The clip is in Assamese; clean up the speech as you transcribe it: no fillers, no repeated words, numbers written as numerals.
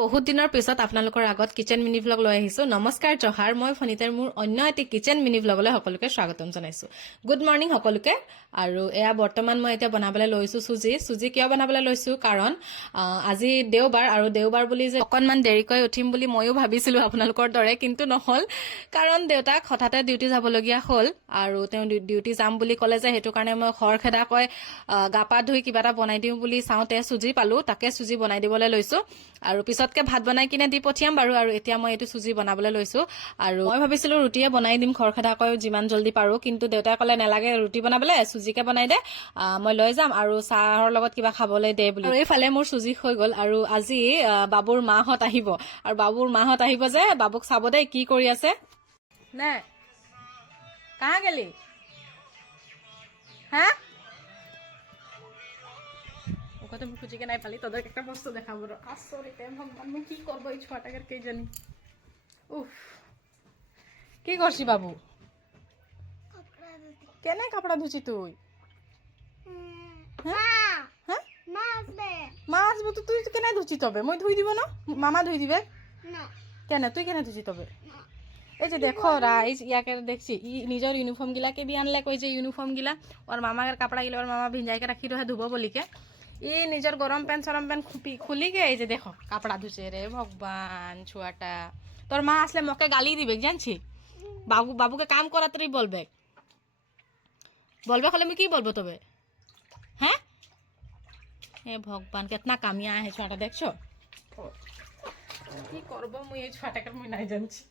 বহুত দিনৰ পিছত আপোনালোকৰ আগত কিচেন মিনি ব্লগ লৈ আহিছো। নমস্কাৰ জহাৰ, মই ফনিতাৰ মোৰ অন্য এটি কিচেন মিনি ব্লগলৈ সকলোকে স্বাগতম জনাইছো। গুড মৰ্নিং সকলোকে। আৰু এয়া বৰ্তমান মই এতিয়া বনাবলৈ লৈছো চুজি কিয় বনাবলৈ লৈছো কাৰণ আজি দেওবাৰ, আৰু দেওবাৰ বুলি যে অকনমান দেৰিকৈ উঠিম বুলি ময়ো ভাবিছিলো আপোনালোকৰ দৰে, কিন্তু নহল কাৰণ দেউতাক হঠাতে ডিউটি যাবলগীয়া হ'ল আৰু তেওঁ ডিউটি যাম বুলি ক'লে যে সেইটো কাৰণে মই খৰখেদাকৈ গা পা ধুই কিবা এটা বনাই দিওঁ বুলি চাওঁতে চুজি পালো, তাকে চুজি বনাই দিবলৈ লৈছো আৰু পিছতকে ভাত বনাই কিনে দি পঠিয়াম বাৰু। আৰু এতিয়া মই এইটো চুজি বনাবলৈ লৈছো আৰু মই ভাবিছিলো ৰুটিয়ে বনাই দিম খৰখেদাকৈ যিমান জল্দি পাৰো, কিন্তু দেউতাই ক'লে নালাগে ৰুটি বনাবলৈ, চুজিকে বনাই দে, মই লৈ যাম আৰু চাহৰ লগত কিবা খাবলৈ দে বুলি। আৰু এইফালে মোৰ চুজি হৈ গ'ল আৰু আজি বাবুৰ মাহঁত আহিব, আৰু বাবুৰ মাহঁত আহিব যে বাবুক চাব দেই কি কৰি আছে। নে কাহা গেলি হ্যাঁ ওকে তুমি খুঁজিকে নাই পালি, তোদেরকে একটা বস্তু দেখাবো। আশ্চর্যতে ভগবান, মুই কি করবো এই ছোয়াটাকে কে জানি। উফ, কি করছি বাবু? কেনে কাপড়া ধুচি তুই? মা আসবে তো, তুই কেনে ধুচি তবে? মই ধুই দিব না, মামা ধুই দিবে কেনে? তুই কেনে ধুচি তবে? এই যে দেখো রা, এই ইয়াকে দেখছি ই নিজৰ ইউনিফর্ম গিলাকে বি আনলে, কই যে ইউনিফর্ম গিলা ওর মামার কাপড়া গিলা ওর মামা ভিজাইকে রাখি রহে ধুব বলিকে, ই নিজের গরম প্যান্ট সরম প্যান্ট খুলিকে এই যে দেখো কাপড়া ধুছে রে ভগবান ছুয়াটা। তোর মা আসলে মকে গালি দিবে জানছি, বাবুকে কাম করাতেই বলবে হলে আমি কি বলবো তবে? হ্যাঁ হে ভগবান, কেতনা কামিয়া হে ছুয়াটা, দেখছো কি করবো মুই এই ছুয়াটাকে মুই নাই জানছি।